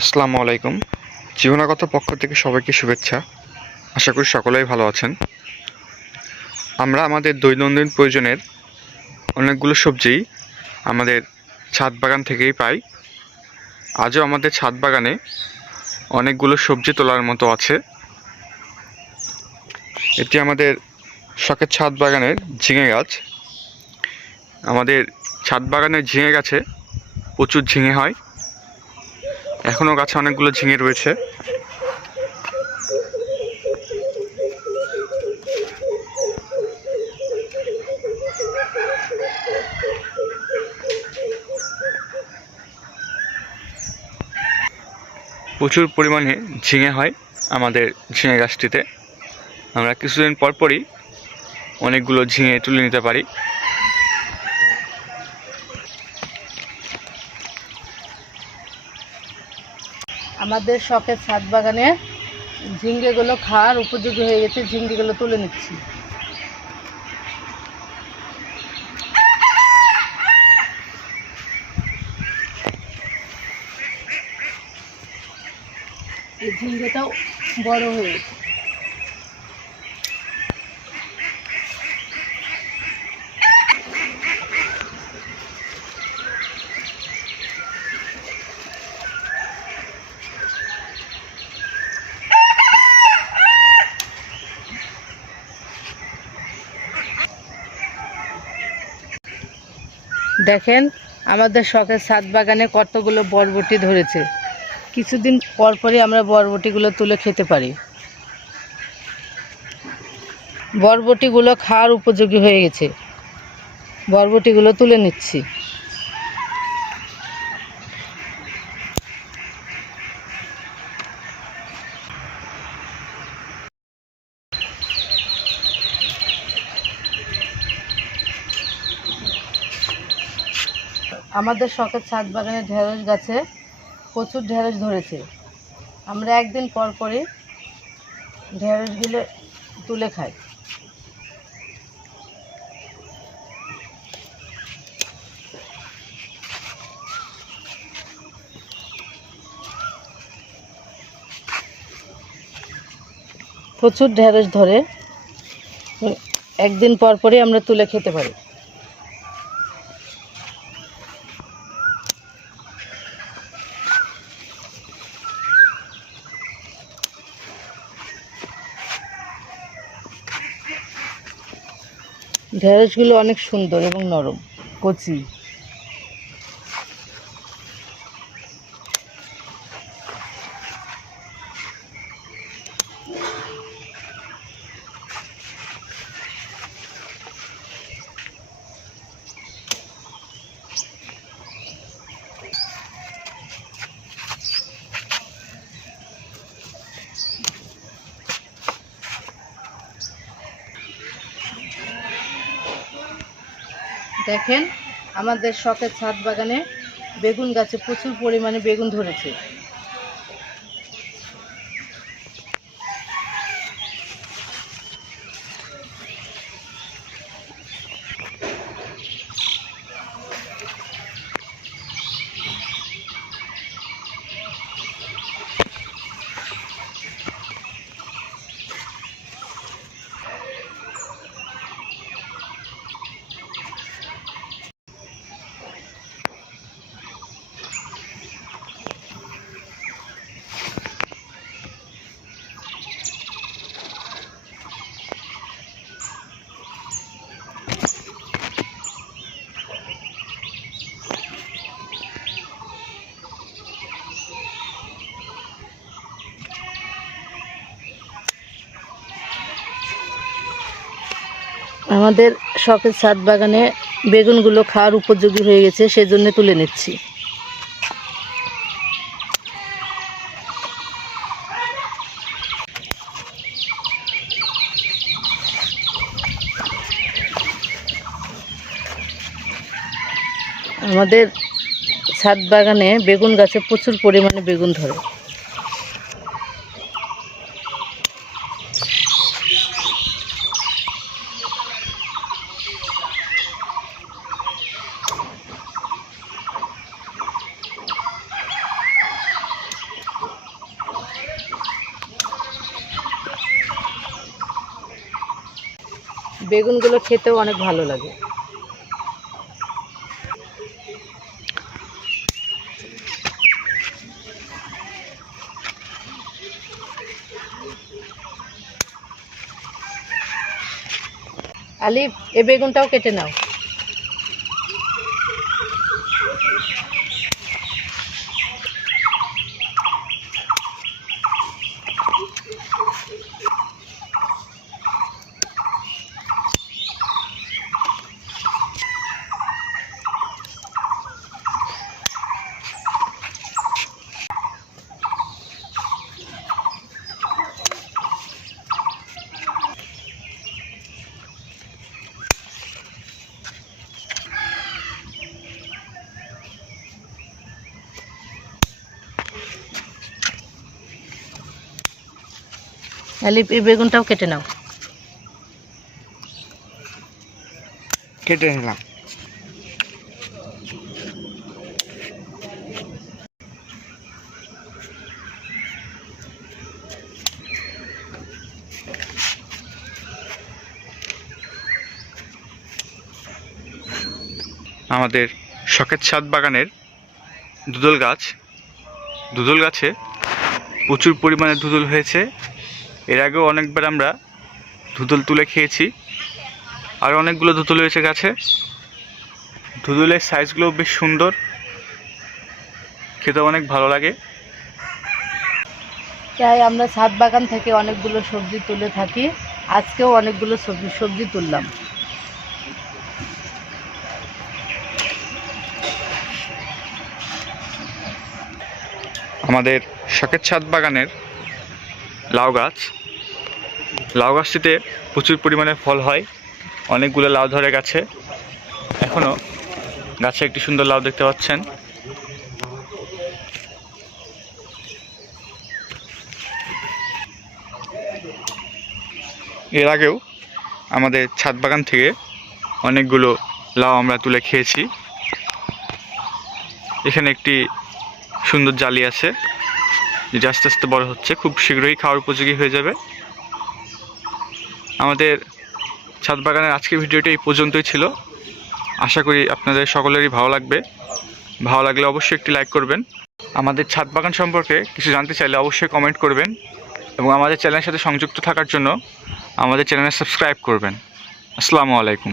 আসসালামু আলাইকুম। জীবনাগত পক্ষ থেকে সবাইকে শুভেচ্ছা। আশা করি সকলেই ভালো আছেন। আমরা আমাদের দৈনন্দিন প্রয়োজনের অনেকগুলো সবজি আমাদের ছাদ বাগান থেকেই পাই। আজও আমাদের ছাদ বাগানে অনেকগুলো সবজি তোলার মতো আছে। এটি আমাদের শখের ছাদ বাগানের ঝিঙে গাছ। আমাদের ছাদ বাগানের ঝিঙে গাছে প্রচুর ঝিঙে হয়। এখনও গাছে অনেকগুলো ঝিঙে রয়েছে। প্রচুর পরিমাণে ঝিঙে হয় আমাদের ঝিঙে গাছটিতে। আমরা কিছুদিন পরপরই অনেকগুলো ঝিঙে তুলে নিতে পারি। আমাদের শখের ছাদ বাগানে ঝিঙ্গেগুলো খাওয়ার উপযোগী হয়ে গেছে, ঝিঙ্গেগুলো তুলে নিচ্ছি। এই ঝিঙ্গেটাও বড় হয়ে গেছে। দেখেন আমাদের শখের ছাদ বাগানে কতগুলো বরবটি ধরেছে। কিছুদিন পরপরই আমরা বরবটিগুলো তুলে খেতে পারি। বরবটিগুলো খাওয়ার উপযোগী হয়ে গেছে, বরবটিগুলো তুলে নিচ্ছি। আমাদের শখের ছাদ বাগানে ঢেঁড়স গাছে প্রচুর ঢেঁড়স ধরেছে। আমরা একদিন পর পরই ঢেঁড়সগুলো তুলে খাই। প্রচুর ঢেঁড়স ধরে, একদিন পর পরই আমরা তুলে খেতে পারি। ঢেঁড়সগুলো অনেক সুন্দর এবং নরম, কচি। দেখেন আমাদের শখের ছাদ বাগানে বেগুন গাছে প্রচুর পরিমাণে বেগুন ধরেছে। আমাদের শখের ছাদ বাগানে বেগুনগুলো খাওয়ার উপযোগী হয়ে গেছে, সেজন্য তুলে নিচ্ছি। আমাদের ছাদ বাগানে বেগুন গাছে প্রচুর পরিমাণে বেগুন ধরে। বেগুনগুলো খেতেও অনেক ভালো লাগে। আলিফ, এ বেগুনটাও কেটে নাও। আলিফ, এই বেগুনটাও কেটে নাও। কেটে নিলাম। আমাদের শখের ছাদ বাগানের ধুদুল গাছে প্রচুর পরিমাণে ধুদুল হয়েছে। এর আগেও অনেকবার আমরা ধুদুল তুলে খেয়েছি। আর অনেকগুলো ধুদুল হয়েছে গাছে। ধুদুলের সাইজগুলো বেশ সুন্দর, খেতে অনেক ভালো লাগে। তাই আমরা ছাদ বাগান থেকে অনেকগুলো সবজি তুলে থাকি। আজকেও অনেকগুলো সবজি তুললাম। আমাদের শখের ছাদ বাগানের লাউ গাছটিতে প্রচুর পরিমাণে ফল হয়। অনেকগুলো লাউ ধরে গাছে। এখনও গাছে একটি সুন্দর লাউ দেখতে পাচ্ছেন। এর আগেও আমাদের ছাদ বাগান থেকে অনেকগুলো লাউ আমরা তুলে খেয়েছি। এখানে একটি সুন্দর জালি আছে, যেটা আস্তে আস্তে বড় হচ্ছে, খুব শীঘ্রই খাওয়ার উপযোগী হয়ে যাবে। আমাদের ছাদ বাগানের আজকের ভিডিওটি এই পর্যন্তই ছিল। আশা করি আপনাদের সকলেরই ভালো লাগবে। ভালো লাগলে অবশ্যই একটি লাইক করবেন। আমাদের ছাদ বাগান সম্পর্কে কিছু জানতে চাইলে অবশ্যই কমেন্ট করবেন এবং আমাদের চ্যানেলের সাথে সংযুক্ত থাকার জন্য আমাদের চ্যানেলে সাবস্ক্রাইব করবেন। আসসালামু আলাইকুম।